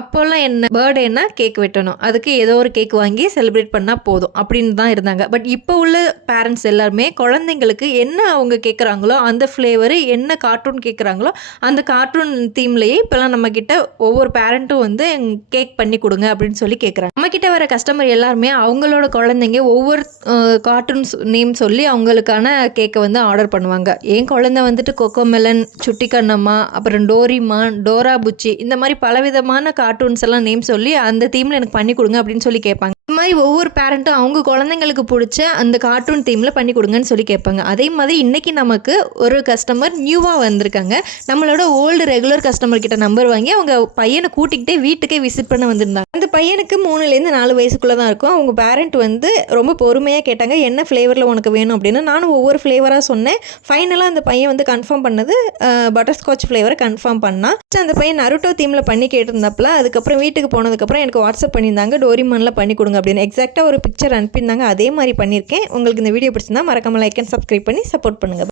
அப்போல்லாம் என்ன பர்த்டேனா கேக் வெட்டணும், அதுக்கு ஏதோ ஒரு கேக் வாங்கி செலிப்ரேட் பண்ணால் போதும் அப்படின்னு தான் இருந்தாங்க. பட் இப்போ உள்ள பேரண்ட்ஸ் எல்லாருமே குழந்தைங்களுக்கு என்ன அவங்க கேட்குறாங்களோ அந்த ஃப்ளேவரு, என்ன கார்ட்டூன் கேட்குறாங்களோ அந்த கார்ட்டூன் தீம்லேயே இப்போலாம் நம்மக்கிட்ட ஒவ்வொரு பேரண்ட்டும் வந்து கேக் பண்ணி கொடுங்க அப்படின்னு சொல்லி கேட்குறாங்க. நம்மக்கிட்ட வர கஸ்டமர் எல்லாருமே அவங்களோட குழந்தைங்க ஒவ்வொரு கார்ட்டூன்ஸ் நேம் சொல்லி அவங்களுக்கான கேக்கை வந்து ஆர்டர் பண்ணுவாங்க. என் குழந்தை வந்துட்டு கொக்கோமெலன், சுட்டி கண்ணம்மா, அப்புறம் டோரிமான், டோரா புச்சி, இந்த மாதிரி பலவிதமான கார்ட்டூன்ஸ் எல்லாம் நேம் சொல்லி அந்த தீமில் எனக்கு பண்ணி கொடுங்க அப்படின்னு சொல்லி கேட்பாங்க. இந்த மாதிரி ஒவ்வொரு பேரண்ட்டும் அவங்க குழந்தைங்களுக்கு பிடிச்ச அந்த கார்ட்டூன் தீமில் பண்ணி கொடுங்கன்னு சொல்லி கேட்பாங்க. அதே மாதிரி இன்றைக்கி நமக்கு ஒரு கஸ்டமர் நியூவாக வந்திருக்காங்க. நம்மளோட ஓல்டு ரெகுலர் கஸ்டமர் கிட்ட நம்பர் வாங்கி அவங்க பையனை கூட்டிகிட்டே வீட்டுக்கே விசிட் பண்ண வந்திருந்தாங்க. அந்த பையனுக்கு 3லேருந்து 4 வயசுக்குள்ளே தான் இருக்கும். அவங்க பேரண்ட் வந்து ரொம்ப பொறுமையாக கேட்டாங்க, என்ன ஃப்ளேவரில் உனக்கு வேணும் அப்படின்னு. நானும் ஒவ்வொரு ஃப்ளேவராக சொன்னேன். ஃபைனலாக அந்த பையன் வந்து கன்ஃபார்ம் பண்ணது பட்டர்ஸ்காட்ச் ஃப்ளேவரை கன்ஃபார்ம் பண்ணால். அந்த பையன் நருட்டோ தீமில் பண்ணி கேட்டிருந்தாப்புல. அதுக்கப்புறம் வீட்டுக்கு போனதுக்கப்புறம் எனக்கு வாட்ஸ்அப் பண்ணியிருந்தாங்க, டோரிமானில் பண்ணி கொடுங்க அப்படின்னு. எக்ஸாக்டாக ஒரு பிக்சர் அனுப்பியிருந்தாங்க. அதே மாதிரி பண்ணியிருக்கேன். உங்களுக்கு இந்த வீடியோ பிடிச்சிருந்தா மறக்காம லைக் அண்ட் சப்ஸ்கிரைப் பண்ணி சப்போர்ட் பண்ணுங்கள்.